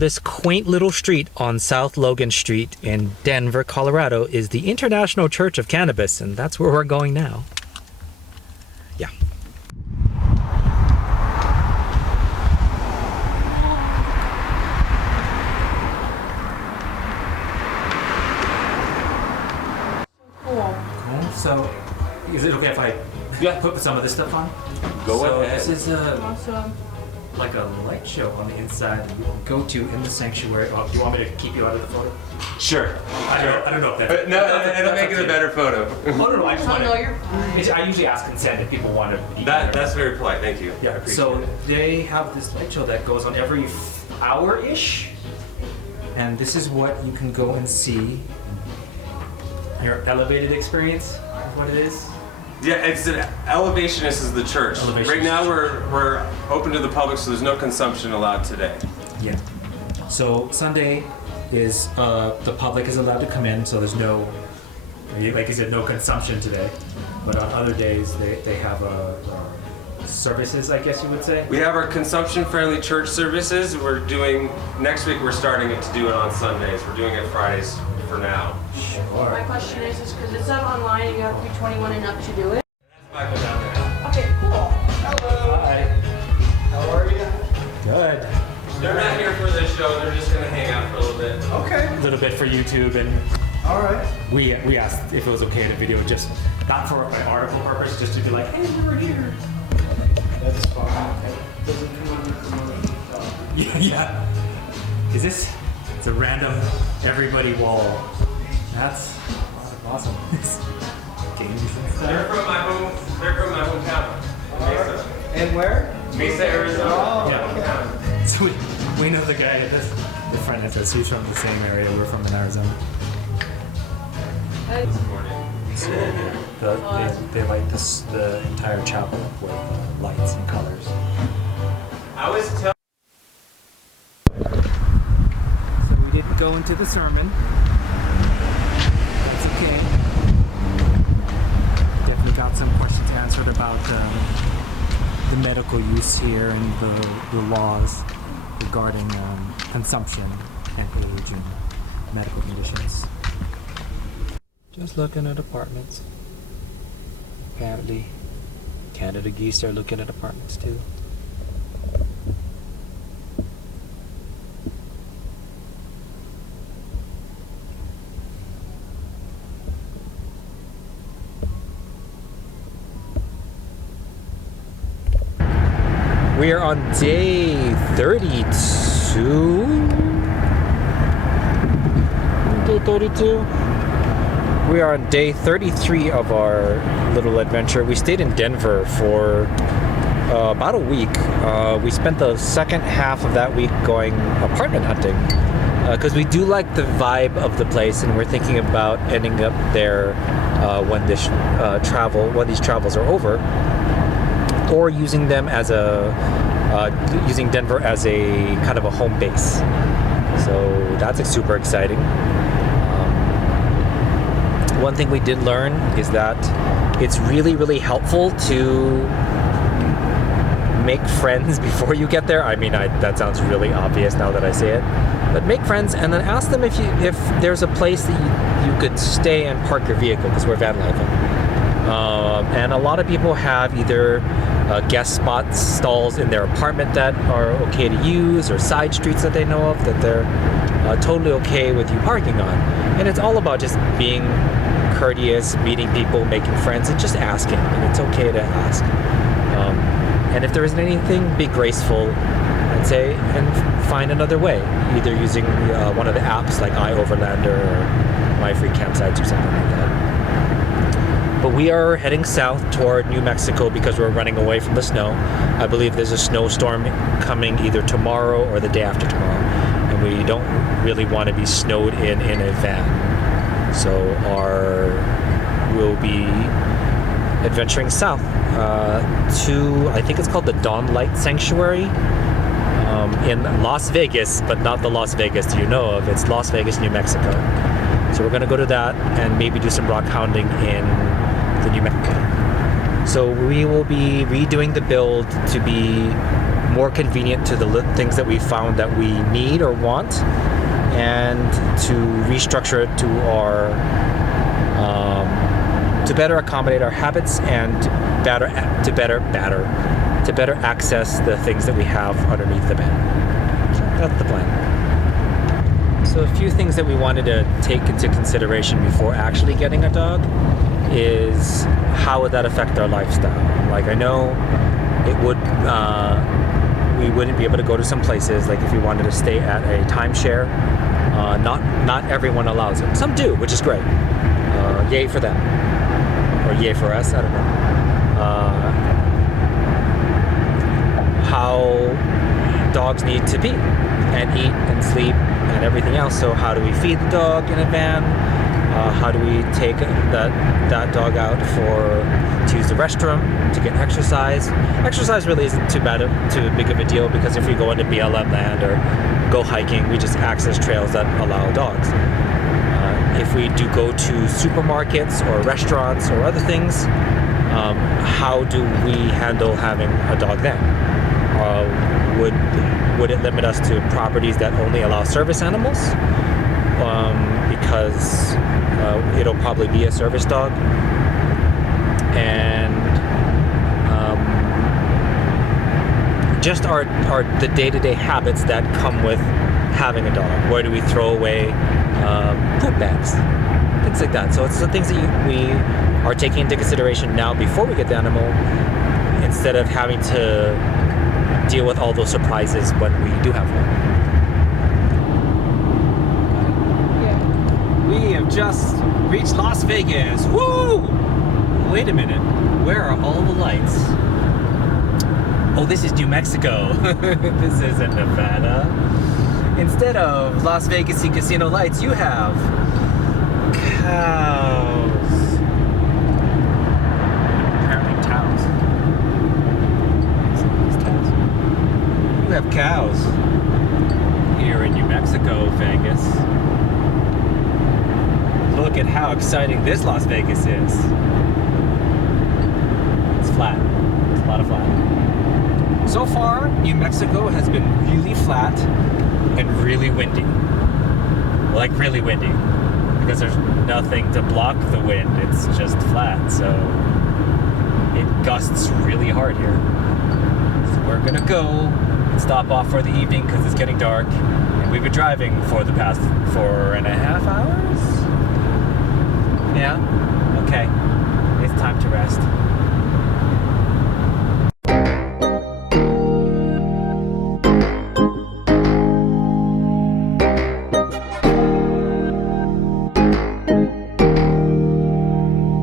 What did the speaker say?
this quaint little street on South Logan Street in Denver, Colorado is the International Church of Cannabis, and that's where we're going now. Yeah. Cool. So, is it okay if I put some of this stuff on? Go ahead. This is Awesome. like a light show on the inside that you can go to in the sanctuary. Oh, do you want me to keep you out of the photo? Sure. I don't know if that. No, it'll make it a better photo. Oh no, I just Oh want no, to. you're fine. I usually ask consent if people want to. That's very polite. Thank you. Yeah, so they have this light show that goes on every hour-ish, and this is what you can go and see. Your elevated experience is what it is. Yeah, it's an elevationist is the church. Elevationist. Right now we're open to the public, so there's no consumption allowed today. Yeah. So Sunday is the public is allowed to come in, so there's no, like you said, no consumption today. But on other days they have services, I guess you would say. We have our consumption-friendly church services. We're doing next week. We're starting to do it on Sundays. We're doing it Fridays for now. My question is because it's not online and you have to be 21 and up to do it. Michael down there. Okay, cool. Hello. Hi. How are you? Good. They're not here for this show. They're just gonna hang out for a little bit. Okay. A little bit for YouTube, and All right. we asked if it was okay to video, just not for an article purpose, just to be like, hey, we were here. That's fine. It doesn't come under promotion. Yeah. Is this? It's a random everybody wall. That's awesome. Games and stuff. They're from my hometown. Mesa. And where? Mesa, Arizona. Oh, Yeah. So we know the guy at this, the friend at this. He's from the same area. We're from in Arizona. This morning. They light the entire chapel with lights and colors. I always tell. So we didn't go into the sermon. It's okay. Definitely got some questions answered about the medical use here and the laws regarding consumption and age and medical conditions. Just looking at apartments. Apparently, Canada geese are looking at apartments too. We are on day 32. Day 32. We are on day 33 of our little adventure. We stayed in Denver for about a week. We spent the second half of that week going apartment hunting because we do like the vibe of the place, and we're thinking about ending up there when these travels are over, or using them as using Denver as a kind of a home base. So that's super exciting. One thing we did learn is that it's really, really helpful to make friends before you get there. I mean, that sounds really obvious now that I say it, but make friends and then ask them if there's a place that you could stay and park your vehicle, because we're vanlifing. And a lot of people have either guest stalls in their apartment that are okay to use, or side streets that they know of that they're totally okay with you parking on. And it's all about just being courteous, meeting people, making friends, and just asking. And it's okay to ask. And if there isn't anything, be graceful, I'd say, and find another way, either using one of the apps like iOverlander or My Free Campsites or something like that. But we are heading south toward New Mexico because we're running away from the snow. I believe there's a snowstorm coming either tomorrow or the day after tomorrow, and we don't really want to be snowed in a van. So we'll be adventuring south to, I think it's called the Dawn Light Sanctuary in Las Vegas, but not the Las Vegas you know of. It's Las Vegas, New Mexico. So we're going to go to that and maybe do some rock hounding in the New Mexico. So we will be redoing the build to be more convenient to the things that we found that we need or want, and to restructure it to our to better accommodate our habits and to better access the things that we have underneath the bed. So that's the plan. So a few things that we wanted to take into consideration before actually getting a dog is how would that affect our lifestyle. Like, I know it would, we wouldn't be able to go to some places, like if we wanted to stay at a timeshare. Not everyone allows it. Some do, which is great. Yay for them. Or yay for us, I don't know. How dogs need to be and eat and sleep and everything else. So how do we feed the dog in a van? How do we take that dog out to use the restroom, to get exercise? Exercise really isn't too big of a deal, because if we go into BLM land or go hiking, we just access trails that allow dogs. If we do go to supermarkets or restaurants or other things, how do we handle having a dog then? Would it limit us to properties that only allow service animals? Because it'll probably be a service dog. And just the day-to-day habits that come with having a dog. Where do we throw away poop bags? Things like that. So it's the things that we are taking into consideration now before we get the animal, instead of having to deal with all those surprises when we do have one. Yeah. We have just reached Las Vegas. Woo! Wait a minute. Where are all the lights? Oh, this is New Mexico. This isn't Nevada. Instead of Las Vegas casino lights, you have cows. Apparently cows. You have cows here in New Mexico, Vegas. Look at how exciting this Las Vegas is. It's flat. It's a lot of flat. So far, New Mexico has been really flat and really windy. Like really windy. Because there's nothing to block the wind. It's just flat. So it gusts really hard here. So we're gonna go and stop off for the evening because it's getting dark. And we've been driving for the past 4.5 hours? Yeah? Okay. It's time to rest.